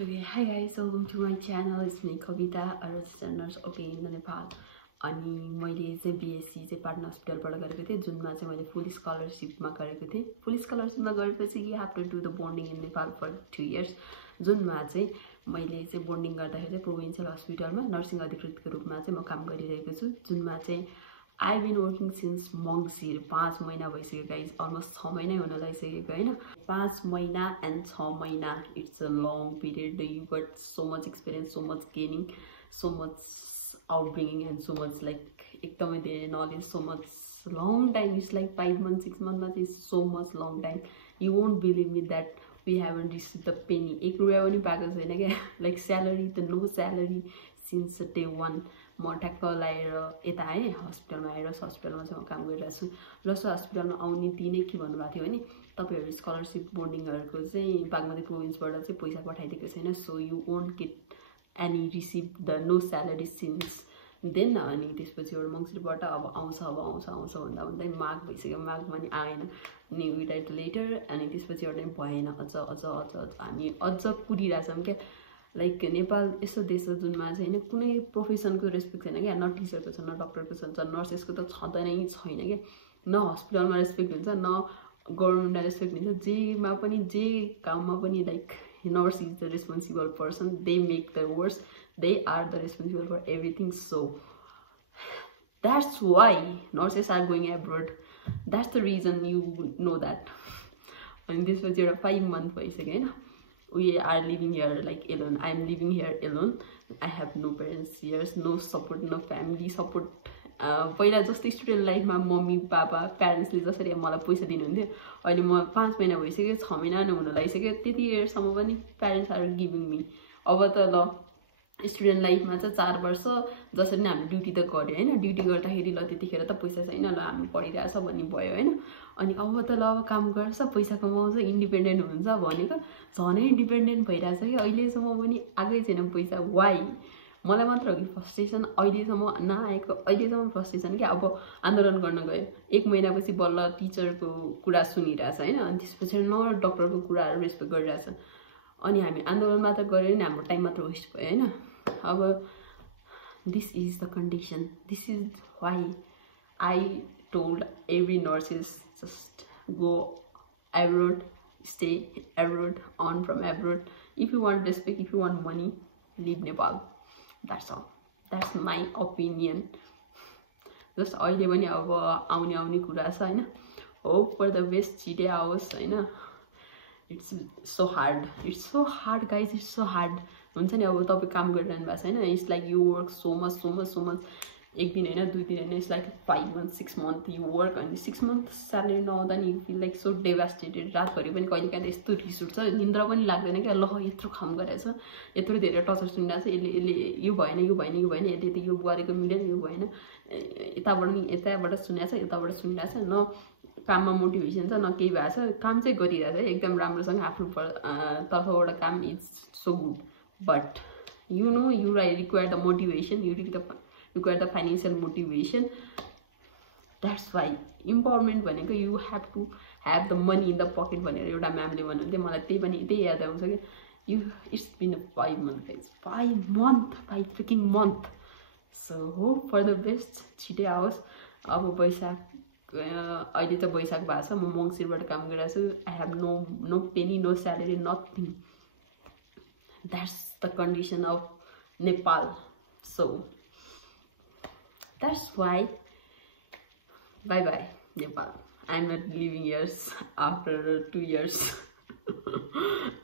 Okay, hi guys, welcome to my channel. It's me Kavita, a registered nurse in Nepal. अनि मैले चाहिँ BSc चाहिँ पाटना हस्पिटलबाट गरेको थिएँ जुनमा चाहिँ मैले फुल स्कलरशिपमा गरेको थिएँ। फुल स्कलरशिपमा गरेपछि you have to do the bonding in Nepal for 2 years. जुनमा चाहिँ मैले चाहिँ बोन्डिङ गर्दाखेरि चाहिँ प्रोभिन्सियल हस्पिटलमा नर्सिङ अधिकृतको रूपमा चाहिँ म काम गरिरहेको छु। जुनमा चाहिँ आई बिन वर्किङ सिन्स मङ्सिर 5 महिना भइसक्यो गाइज, अलमोस्ट 6 महिनै हुन लागिसकेको हैन। 5 महिना एन्ड 6 महिना, it's a long period. You got so much experience, so much gaining, so much outbringing and so much like एकदमै धेरै knowledge, so much long time. It's like 5 months 6 months is so much long time. You won't believe me that we haven't received the penny. 1 रुपैयाँ पनि पाएको छैन क्या, like salary त no salary since day 1. म ठ्याक्क लाएर यता आएँ हस्पिटलमा आएर हस्पिटलमा चाहिँ म काम गरिरहेको छु। जस्तो हस्पिटलमा आउने दिनै के भन्नुभएको थियो भने तपाईहरु स्कलरशिप बोन्डिङहरुको चाहिँ बागमती प्रोभिन्सबाट चाहिँ पैसा पठाइदिएको छैन, so you won't get any receive the no salary since then. अनि त्यसपछि एउटा मङ्सिरबाट अब आउँछ भन्दा भन्दै माघ भइसक्यो। माघमा नि आएन, अनि वी राइट लेटर। अनि त्यसपछि एउटा भएन, अझ हामी अझ कुरिरहेछौँ क्या। लाइक नेपाल यस्तो देश हो जुनमा चाहिँ हैन कुनै प्रोफेसनको रेस्पेक्ट छैन क्या। न टिचरको छ, न डक्टरको छ, नर्सेसको त छँदै छैन क्या। न हस्पिटलमा रेस्पेक्ट हुन्छ, न गभर्नमेन्टमा रेस्पेक्ट हुन्छ। जेमा पनि जे काममा पनि like nurse is the responsible person. They make the worst. They are the responsible for everything. So that's why nurses are going abroad. That's the reason you know that. And this was your 5 month voice again. We are living here like alone. I am living here alone. I have no parents here, no support, no family support. पहिला जस्तै student लाइफमा mummy papa प्यारेन्ट्सले जसरी मलाई पैसा दिनुहुन्थ्यो, अहिले म 5 महिना भइसक्यो, 6 महिना नै हुन लागिसक्यो, त्यति इयरसम्म पनि प्यारेन्ट्स आर गिभिङ मी। अब त ल स्टुडेन्ट लाइफमा चाहिँ 4 वर्ष जसरी नै हामी ड्युटी त गर्यो हैन, ड्युटी गर्दाखेरि ल त्यतिखेर त पैसा छैन, ल हामी पढिरहेछ भन्ने भयो हैन। अनि अब त ल काम गर्छ, पैसा कमाउँछ, इन्डिपेन्डेन्ट हुन्छ भनेको झनै इन्डिपेन्डेन्ट भइरहेछ कि अहिलेसम्म पनि आगै छैन पैसा। वाइ? मलाई मात्र हो कि फ्रस्ट्रेसन अहिलेसम्म नआएको? अहिलेसम्म फ्रस्ट्रेसन क्या। अब आन्दोलन गर्न गयो, 1 महिनापछि बल्ल टिचरको कुरा सुनिरहेछ हैन, अनि त्यसपछि न डक्टरको कुराहरू रेस्पेक्ट गरिरहेछ। अनि हामी आन्दोलन मात्र गऱ्यो नि हाम्रो टाइम मात्र वेस्ट भयो हैन। अब this is the condition, this is why I told every nurses just go abroad, stay abroad, earn from abroad. If you want respect, if you want money, live Nepal. That's all. That's my opinion. Just अहिले पनि अब आउने कुरा छ हैन। Hope for the best, छिटै आओस् हैन। It's so hard, it's so hard guys, it's so hard. हुन्छ नि अब तपाईँ काम गरिरहनु भएको छैन, it's like you work so much, 1 दिन हैन 2 दिन हैन, it's like 5 months 6 months you work, अनि 6 months स्यालेरी नआउँदा नि यु फिल लाइक सो डेभास्टेटेड। रातभरि पनि कहिले काहीँ यस्तो रिस उठ्छ, निन्द्रा पनि लाग्दैन क्या। ल यत्रो काम गरेछ, यत्रो धेरै टर्चर सुनिरहेछ, यसले यो भएन, यसले त यो गरेको मिलेन, यो भएन, यताबाट सुनिरहेछ, यताबाट सुनिरहेछ, न काममा मोटिभेसन छ, न केही भएको छ। काम चाहिँ गरिरहेछ एकदम राम्रोसँग, आफ्नो तर्फबाट काम is so good, but you know you require the motivation, you require the financial motivation. That's why empowerment भनेको you have to have the money in the pocket भनेर एउटा म्यामले भन्नुहुन्थ्यो। मलाई त्यही याद आउँछ कि it's been 5 months guys, 5 freaking month. So hope for the best, छिटै आओस्। अब वैशाख, अहिले त वैशाख भएको छ, म मङ्सिरबाट काम गरिरहेको छु। I have no penny, no salary, nothing. That's the condition of Nepal. So that's why bye bye Nepal. I'm not leaving here after 2 years.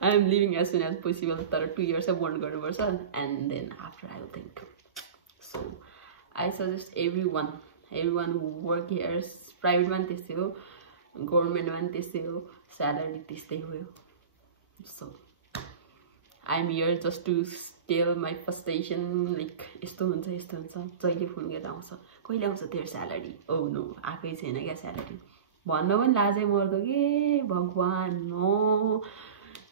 I'm leaving as soon as possible. तर 2 years I won't गर्नुपर्छ, and then after I will think. So I suggest everyone who work here, private मा त्यस्तै हो, government मा त्यस्तै हो, salary त्यस्तै हो। So I'm here just to tell my frustration, like यस्तो हुन्छ, जहिले फोन गरेर आउँछ, कहिले आउँछ तेरो स्यालेरी? ओ नो, आएकै छैन क्या स्यालेरी। भन्न पनि लाजै मर्दो के भगवान, नो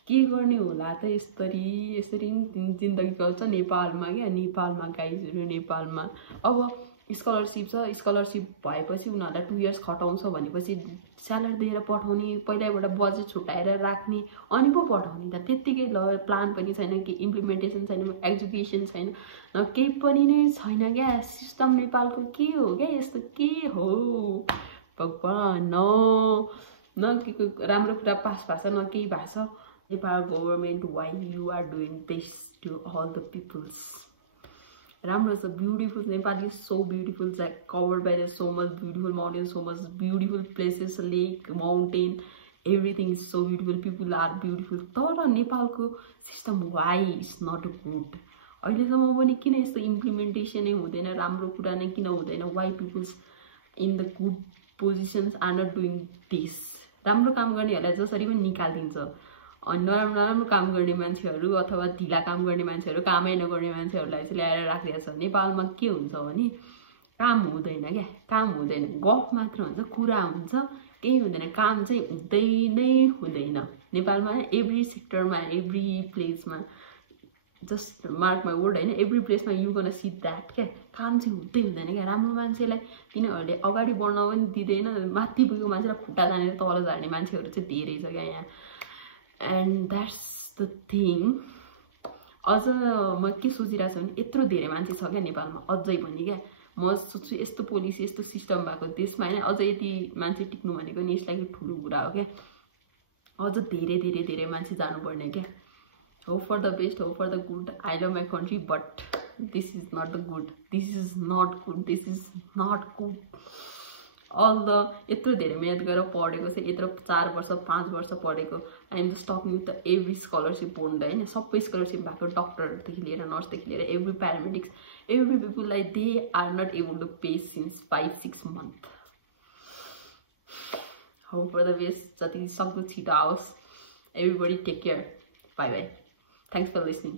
के गर्ने होला त यसरी जिन्दगी चल्छ नेपालमा क्या। नेपालमा गाइजहरू, नेपालमा अब स्कलरसिप छ, स्कलरसिप भएपछि उनीहरूलाई 2 इयर्स खटाउँछ भनेपछि स्यालेरी दिएर पठाउने, पहिल्यैबाट बजेट छुट्याएर राख्ने अनि पो पठाउने त। त्यत्तिकै ल प्लान पनि छैन, कि इम्प्लिमेन्टेसन छैन, एजुकेसन छैन, न केही पनि नै छैन क्या। सिस्टम नेपालको के हो क्या, यस्तो के हो भगवान। न के राम्रो कुरा पास भएको छ, न केही भएको छ। Nepal government, why you are doing this to all the peoples? राम्रो छ, beautiful. Nepal is so beautiful, like covered by the so much beautiful mountain, so much beautiful places, lake, mountain, everything is so beautiful, people are beautiful. तर नेपालको system why is not good? अहिलेसम्म पनि किन यस्तो इम्प्लिमेन्टेसनै हुँदैन, राम्रो कुरा नै किन हुँदैन? Why peoples in the good positions are not doing this? राम्रो काम गर्नेहरूलाई जसरी पनि निकालिदिन्छ, अनि नराम्रो काम गर्ने मान्छेहरू अथवा ढिला काम गर्ने मान्छेहरू, कामै नगर्ने मान्छेहरूलाई चाहिँ ल्याएर राखिदिएको छ। नेपालमा के हुन्छ भने काम हुँदैन क्या, काम हुँदैन, गफ मात्र हुन्छ, कुरा हुन्छ, केही हुँदैन, काम चाहिँ हुँदैन नेपालमा। एभ्री सेक्टरमा, एभ्री प्लेसमा, जस्ट मार्क माई वर्ड होइन, एभ्री प्लेसमा यु गोना सी द्याट क्या, काम चाहिँ हुँदैन क्या। राम्रो मान्छेलाई तिनीहरूले अगाडि बढ्न पनि दिँदैन, माथि पुगेको मान्छेलाई खुट्टा तानेर तल झार्ने मान्छेहरू चाहिँ धेरै छ क्या यहाँ। And that's the thing. अझ म के सोचिरहेको छु भने यत्रो धेरै मान्छे छ क्या नेपालमा अझै पनि क्या। म सोच्छु यस्तो पोलिसी, यस्तो सिस्टम भएको देशमा होइन अझ यति मान्छे टिक्नु भनेको नि यसलाई ठुलो कुरा हो क्या। अझ धेरै धेरै धेरै मान्छे जानुपर्ने क्या। Hope for the best, hope for the good. I love my country but this is not the good, this is not good, this is not good. All the यत्रो धेरै मेहनत गरेर पढेको चाहिँ, यत्रो 4 वर्ष 5 वर्ष पढेको, I am just talking with the every scholarship bond होइन, सबै स्कलरसिप भएको डक्टरदेखि लिएर नर्सदेखि लिएर एभ्री प्यारामेडिक्स, एभ्री पिपुललाई they are not able to pay since 5-6 month. Hope for the best, जति सक्दो छिटो आओस्। Everybody take care, bye bye, thanks for listening.